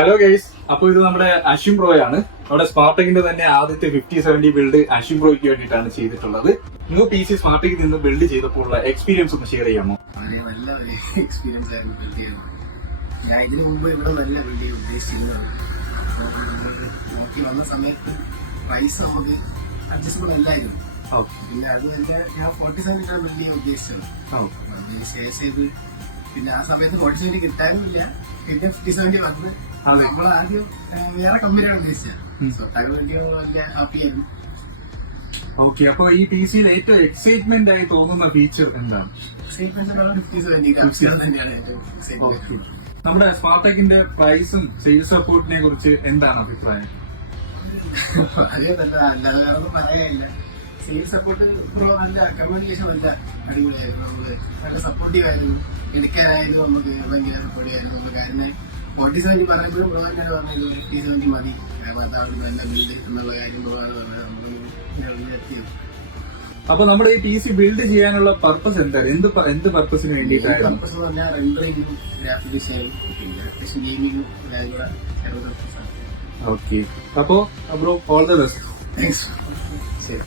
Hello guys, അപ്പൊ ഇത് നമ്മുടെ അശ്വിൻ പ്രോയാണ്. നമ്മുടെ സ്മാർട്ടെക്കിന്റെ തന്നെ ആദ്യത്തെ 5070 ബിൽഡ് അശ്വിൻ പ്രോയ്ക്ക് വേണ്ടിയിട്ടാണ് ചെയ്തിട്ടുള്ളത്. ന്യൂ പി സി സ്മാർട്ടെക്കിൽ നിന്ന് ബിൽഡ് ചെയ്തപ്പോൾ ഉള്ള എക്സ്പീരിയൻസ് ഒന്ന് ഷെയർ ചെയ്യാമോ? നല്ല എക്സ്പീരിയൻസ് ആയിരുന്നു ബിൽഡ് ചെയ്യുന്നത്. ഞാൻ ഇതിനു മുമ്പ് ഇവിടെ നല്ല ബിൽഡ് ചെയ്യാൻ ഉദ്ദേശിച്ചിരുന്നത്. നോക്കി വന്ന സമയത്ത് പ്രൈസ് നമുക്ക് അഡ്ജസ്റ്റബിൾ അല്ലായിരുന്നു. പിന്നെ അത് തന്നെ ഞാൻ 47 ബിൽഡ് ചെയ്യാൻ ഉദ്ദേശിച്ചത്. അതിന് ശേഷം പിന്നെ ആ സമയത്ത് 47 കിട്ടാനും ഇല്ല. പിന്നെ 5070 വന്ന് നമ്മൾ ആദ്യം വേറെ കമ്പനിയാണ് ഉദ്ദേശിച്ചത്. സ്വത്താക്കാൻ വേണ്ടി വലിയ ഹാപ്പിയായിരുന്നു. ഓക്കെ, അപ്പൊ ഈ പി സിയിൽ ഏറ്റവും എക്സൈറ്റ്മെന്റ് ആയി തോന്നുന്ന ഫീച്ചർ എന്താണ്? എക്സൈറ്റ്മെന്റ് 5070 തന്നെയാണ് ഏറ്റവും എക്സൈറ്റ്മെന്റ്. നമ്മുടെ സ്മാർട്ടെക്കിന്റെ പ്രൈസും സെയിൽസ് സപ്പോർട്ടിനെ കുറിച്ച് എന്താണ് അഭിപ്രായം? വളരെ നല്ല, അല്ലാതെ വേറെ ഒന്നും പറയാനില്ല. സെയിൽസ് സപ്പോർട്ട് നല്ല കമ്മ്യൂണിക്കേഷൻ നല്ല അടിപൊളിയായിരുന്നു. നമ്മള് നല്ല സപ്പോർട്ടീവ് ആയിരുന്നു. എടുക്കാനായിരുന്നു നമുക്ക് ഭയങ്കര സപ്പോർട്ടീവായിരുന്നു. നമുക്ക് കാരണം 47 പറയുമ്പോഴും ബ്രോന്നെ പറഞ്ഞത് 5070 മതി, അതാണ് നല്ല ബിൽഡ് എന്നുള്ള കാര്യം ബ്രോന്ന് പറഞ്ഞത്. നമ്മൾ എത്തിയത്. അപ്പൊ നമ്മുടെ ഈ പി സി ബിൽഡ് ചെയ്യാനുള്ള പർപ്പസ് എന്താണ്? എന്ത് പർപ്പസിന് വേണ്ടിയിട്ടാണ്? പർപ്പസ് എന്ന് പറഞ്ഞാൽ റെൻഡറിങ്ങും ഗ്രാഫിക് ഡിസൈനും പിന്നെ ഗെയിമിങ്ങും എല്ലാം കൂടെ ചേർന്ന പർപ്പസാണ്. ഓക്കെ, അപ്പോ bro all the best. Thanks. ശരി.